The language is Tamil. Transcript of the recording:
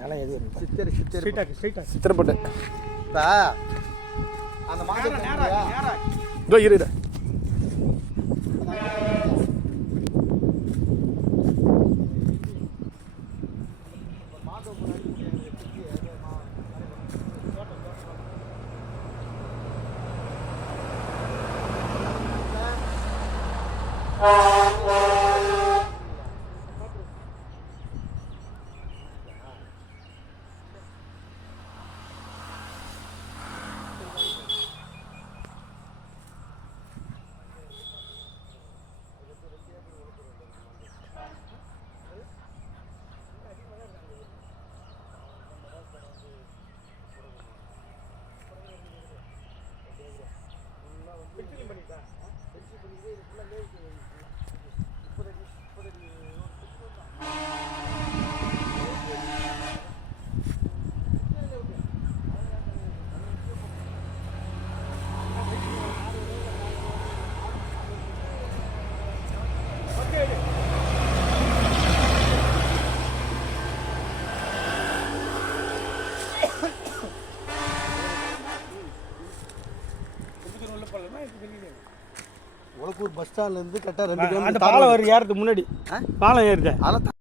நிலம் எது சித்திரை சித்திரை சித்திரப்பட்டு இப்ப அந்த இதோ இரு இரு. உலக்கூர் பஸ் ஸ்டாண்ட்ல இருந்து கரெக்டாக ரெண்டு அந்த கிலோமீட்டர் பாலம் ஏறதுக்கு முன்னாடி. பாலம் ஏறுது. அதெல்லாம்